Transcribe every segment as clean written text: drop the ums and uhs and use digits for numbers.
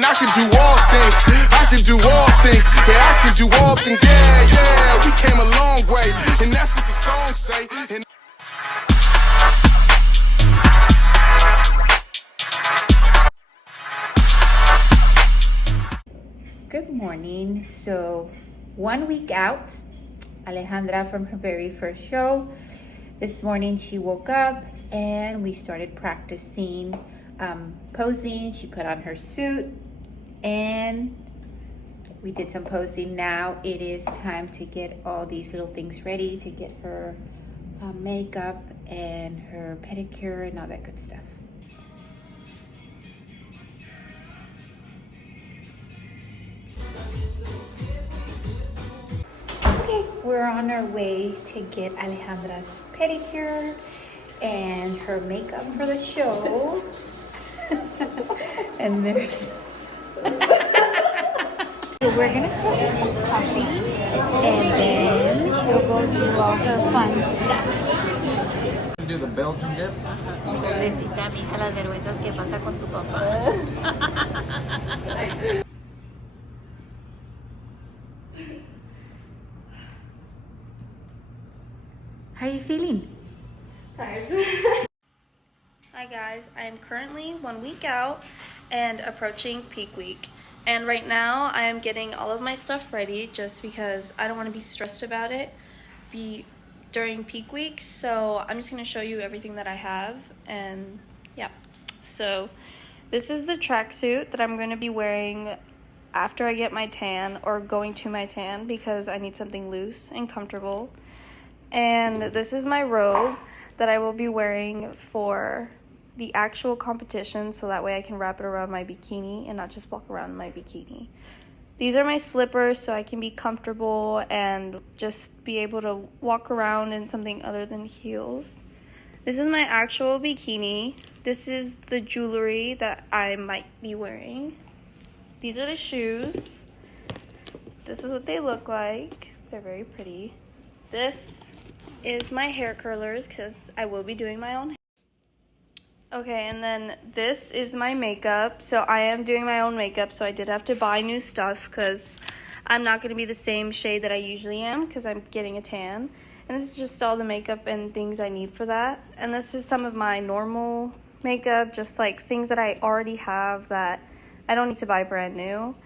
and I can do all things. I can do all things. Yeah, I can do all things. Yeah, yeah, we came a long way, and that's what the song say. And good morning. So 1 week out, Alejandra from her very first show. This morning she woke up and we started practicing posing. She put on her suit and we did some posing. Now it is time to get all these little things ready to get her makeup and her pedicure and all that good stuff. Okay, we're on our way to get Alejandra's pedicure and her makeup for the show. And there's so we're gonna start with some coffee and then she'll go do all her fun stuff. Do the Belgian dip? Pobrecita mija, las vergüenzas que pasa con su papá. How are you feeling? Tired. Hi guys, I am currently 1 week out and approaching peak week. And right now I am getting all of my stuff ready just because I don't want to be stressed about it during peak week. So I'm just going to show you everything that I have. And yeah, so this is the tracksuit that I'm going to be wearing after I get my tan or going to my tan because I need something loose and comfortable. And this is my robe that I will be wearing for the actual competition, so that way I can wrap it around my bikini and not just walk around in my bikini. These are my slippers so I can be comfortable and just be able to walk around in something other than heels. This is my actual bikini. This is the jewelry that I might be wearing. These are the shoes. This is what they look like. They're very pretty. This is my hair curlers because I will be doing my own hair. Okay, and then this is my makeup. So I am doing my own makeup, so I did have to buy new stuff because I'm not going to be the same shade that I usually am because I'm getting a tan. And this is just all the makeup and things I need for that. And this is some of my normal makeup, just like things that I already have that I don't need to buy brand new.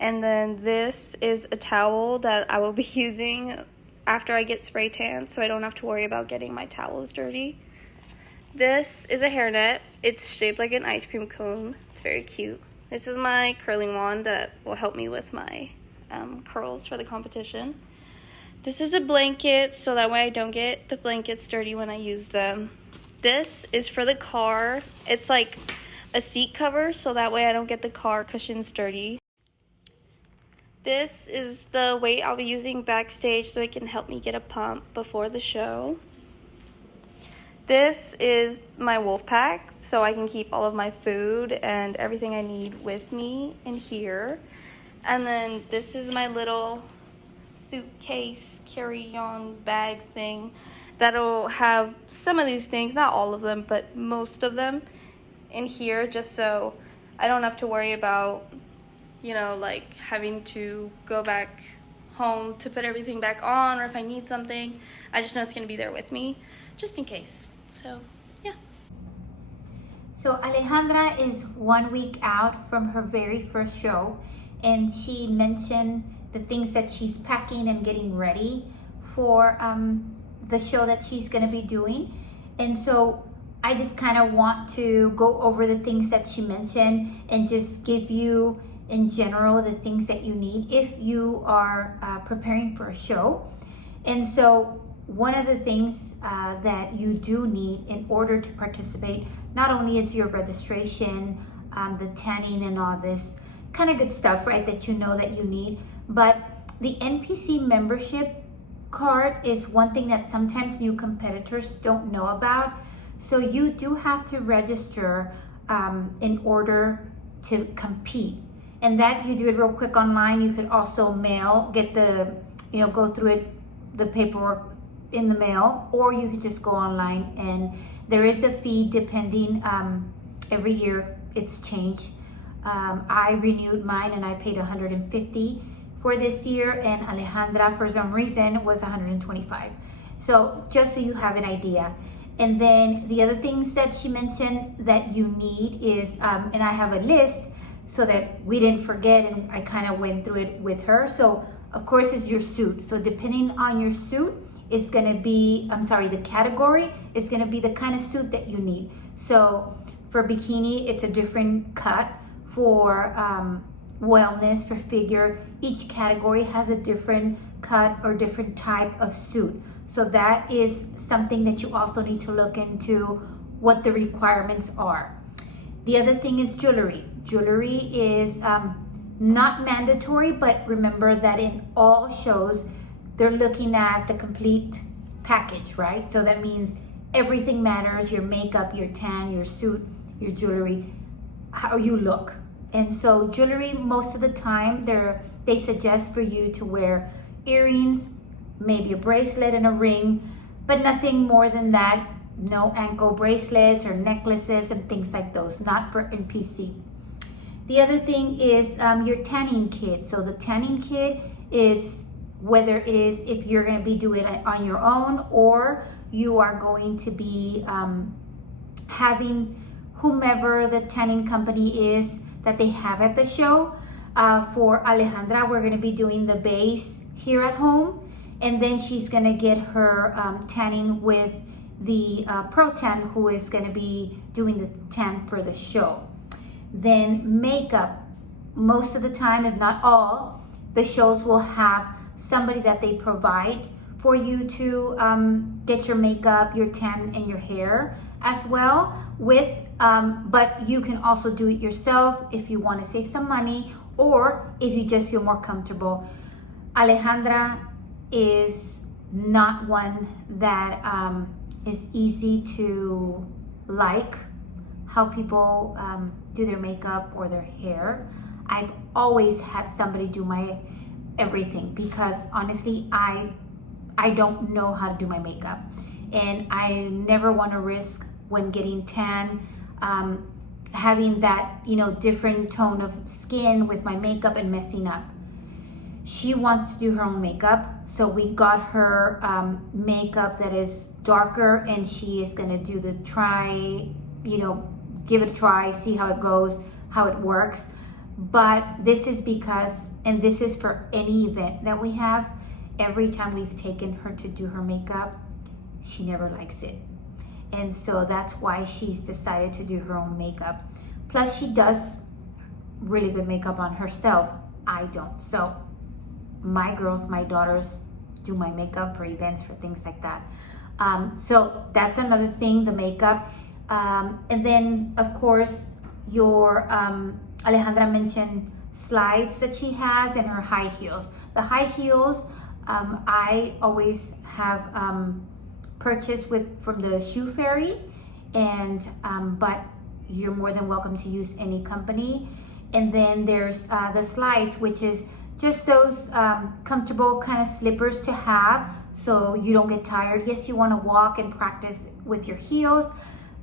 And then this is a towel that I will be using after I get spray tan, so I don't have to worry about getting my towels dirty. This is a hairnet. It's shaped like an ice cream cone. It's very cute. This is my curling wand that will help me with my curls for the competition. This is a blanket, so that way I don't get the blankets dirty when I use them. This is for the car. It's like a seat cover, so that way I don't get the car cushions dirty. This is the weight I'll be using backstage so it can help me get a pump before the show. This is my wolf pack so I can keep all of my food and everything I need with me in here. And then this is my little suitcase carry-on bag thing that'll have some of these things, not all of them, but most of them in here, just so I don't have to worry about, you know, like having to go back home to put everything back on, or if I need something, I just know it's going to be there with me, just in case. So, yeah. So Alejandra is 1 week out from her very first show, and she mentioned the things that she's packing and getting ready for the show that she's going to be doing. And so I just kind of want to go over the things that she mentioned and just give you in general the things that you need if you are preparing for a show. And so one of the things that you do need in order to participate not only is your registration, the tanning and all this kind of good stuff, right, that you know that you need, but the NPC membership card is one thing that sometimes new competitors don't know about. So you do have to register in order to compete. And that you do it real quick online. You could also get go through it, the paperwork in the mail, or you could just go online, and there is a fee depending, every year it's changed. I renewed mine and I paid $150 for this year, and Alejandra, for some reason, was $125. So just so you have an idea. And then the other things that she mentioned that you need is, and I have a list so that we didn't forget, and I kind of went through it with her. So of course it's your suit. So depending on your suit, it's gonna be, the category is gonna be the kind of suit that you need. So for bikini, it's a different cut. For wellness, for figure, each category has a different cut or different type of suit. So that is something that you also need to look into, what the requirements are. The other thing is jewelry. Jewelry is not mandatory, but remember that in all shows, they're looking at the complete package, right? So that means everything matters: your makeup, your tan, your suit, your jewelry, how you look. And so jewelry, most of the time, they suggest for you to wear earrings, maybe a bracelet and a ring, but nothing more than that. No ankle bracelets or necklaces and things like those, not for NPC. The other thing is your tanning kit. So the tanning kit is whether it is if you're going to be doing it on your own, or you are going to be having whomever the tanning company is that they have at the show. For Alejandra, we're going to be doing the base here at home, and then she's going to get her tanning with the pro tan, who is going to be doing the tan for the show. Then makeup, most of the time, if not all, the shows will have somebody that they provide for you to get your makeup, your tan, and your hair as well with, but you can also do it yourself if you want to save some money, or if you just feel more comfortable. Alejandra is not one that is easy to like how people do their makeup or their hair. I've always had somebody do my everything, because honestly, I don't know how to do my makeup, and I never want to risk, when getting tan, having that different tone of skin with my makeup and messing up. She wants to do her own makeup, so we got her makeup that is darker, and she is going to do the try, give it a try, see how it goes, how it works. But this is because, and this is for any event that we have, every time we've taken her to do her makeup, she never likes it. And so that's why she's decided to do her own makeup. Plus, she does really good makeup on herself. I don't. So my girls, my daughters, do my makeup for events, for things like that. So that's another thing, the makeup. And then, of course, your Alejandra mentioned slides that she has, and her high heels. The high heels, I always have purchased from the Shoe Fairy, and but you're more than welcome to use any company. And then there's the slides, which is just those comfortable kind of slippers to have so you don't get tired. Yes, you want to walk and practice with your heels,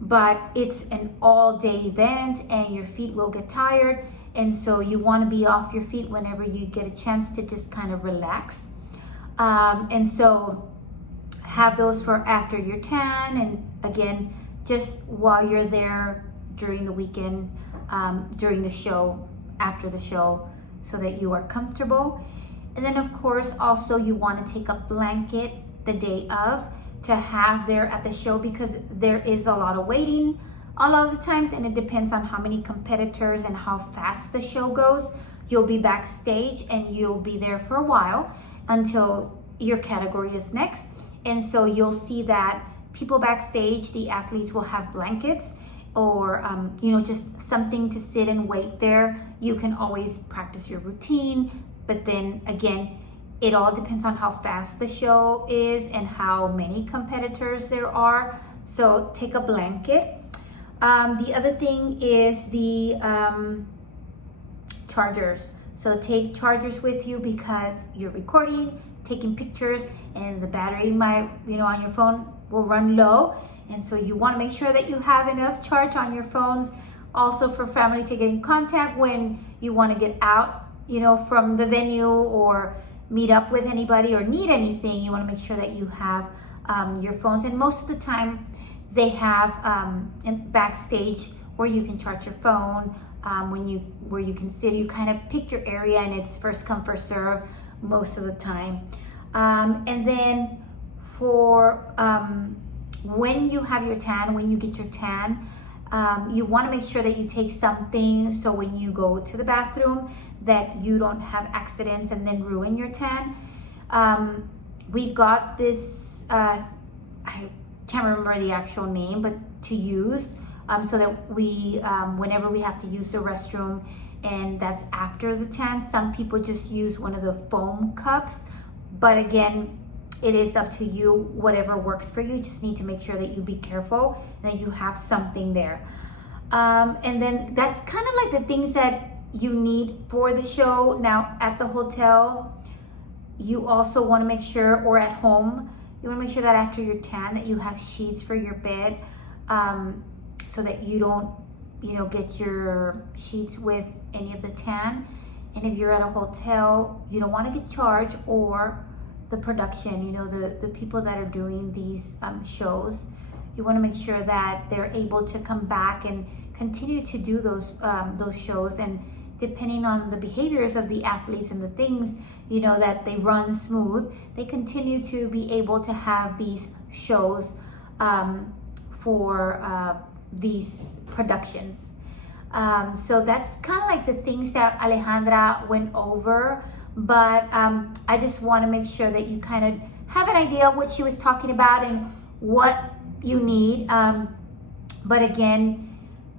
but it's an all-day event and your feet will get tired, and so you want to be off your feet whenever you get a chance to just kind of relax. And so have those for after your tan, and again, just while you're there during the weekend, during the show, after the show, so that you are comfortable. And then of course, also you want to take a blanket the day of to have there at the show, because there is a lot of waiting a lot of the times, and it depends on how many competitors and how fast the show goes. You'll be backstage and you'll be there for a while until your category is next. And so you'll see that people backstage, the athletes, will have blankets or just something to sit and wait there. You can always practice your routine, but then again, it all depends on how fast the show is and how many competitors there are. So take a blanket. The other thing is the chargers. So take chargers with you, because you're recording, taking pictures, and the battery might, on your phone will run low. And so you want to make sure that you have enough charge on your phones also for family to get in contact when you want to get out, from the venue or meet up with anybody or need anything. You want to make sure that you have your phones, and most of the time they have backstage where you can charge your phone, where you can sit. You kind of pick your area, and it's first come first serve most of the time. And then for when you have your tan, when you get your tan, you want to make sure that you take something so when you go to the bathroom that you don't have accidents and then ruin your tan. We got this, I can't remember the actual name, but to use so that we, whenever we have to use the restroom, and that's after the tan, some people just use one of the foam cups. But again, it is up to you, whatever works for you. You just need to make sure that you be careful, that you have something there. And then that's kind of like the things that you need for the show. Now at the hotel, you also want to make sure, or at home, you want to make sure that after your tan that you have sheets for your bed, so that you don't, get your sheets with any of the tan. And if you're at a hotel, you don't want to get charged, or the production, the people that are doing these shows, you want to make sure that they're able to come back and continue to do those shows. And depending on the behaviors of the athletes and the things, that they run smooth, they continue to be able to have these shows for these productions. So that's kind of like the things that Alejandra went over. But I just want to make sure that you kind of have an idea of what she was talking about and what you need. But again,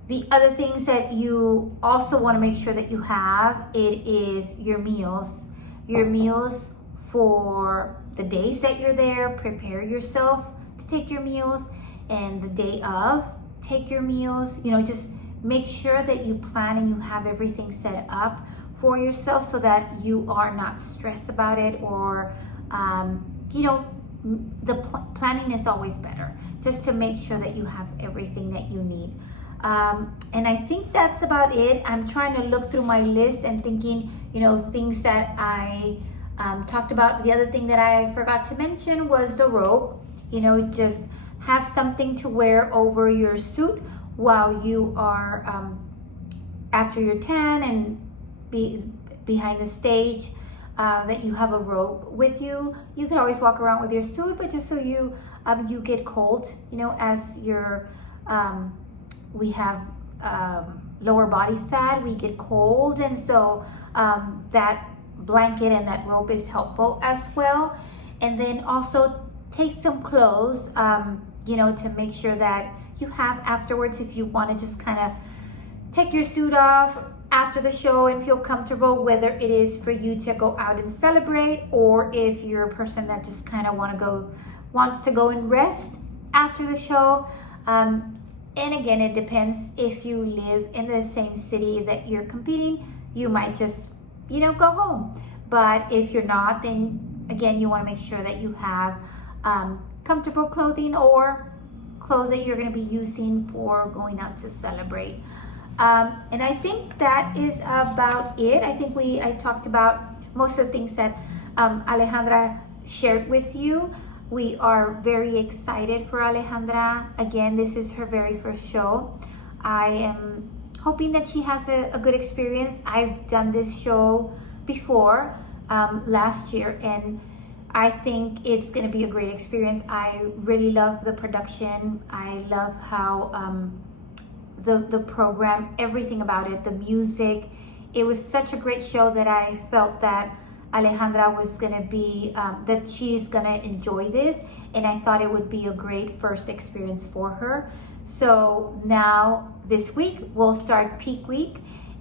the other things that you also want to make sure that you have, it is your meals. Your meals for the days that you're there, prepare yourself to take your meals, and the day of, take your meals. Just make sure that you plan and you have everything set up for yourself so that you are not stressed about it, or planning is always better, just to make sure that you have everything that you need. And I think that's about it. I'm trying to look through my list and thinking, things that I talked about. The other thing that I forgot to mention was the rope. Just have something to wear over your suit while you are after your tan and behind the stage, that you have a rope with you. You can always walk around with your suit, but just so you get cold, as your we have lower body fat, we get cold, and so that blanket and that rope is helpful as well. And then also take some clothes, to make sure that you have afterwards, if you want to just kind of take your suit off after the show and feel comfortable, whether it is for you to go out and celebrate, or if you're a person that just kind of wants to go and rest after the show. And again, it depends. If you live in the same city that you're competing, you might just, go home. But if you're not, then again, you want to make sure that you have comfortable clothing, or clothes that you're going to be using for going out to celebrate. And I think that is about it. I think I talked about most of the things that Alejandra shared with you. We are very excited for Alejandra. Again, this is her very first show. I am hoping that she has a good experience. I've done this show before last year, and I think it's going to be a great experience. I really love the production. I love how the program, everything about it, the music. It was such a great show that I felt that Alejandra was going to be, that she's going to enjoy this, and I thought it would be a great first experience for her. So now this week we'll start peak week,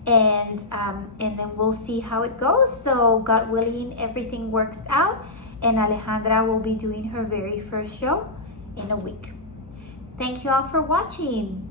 and then we'll see how it goes. So God willing, everything works out, and Alejandra will be doing her very first show in a week. Thank you all for watching.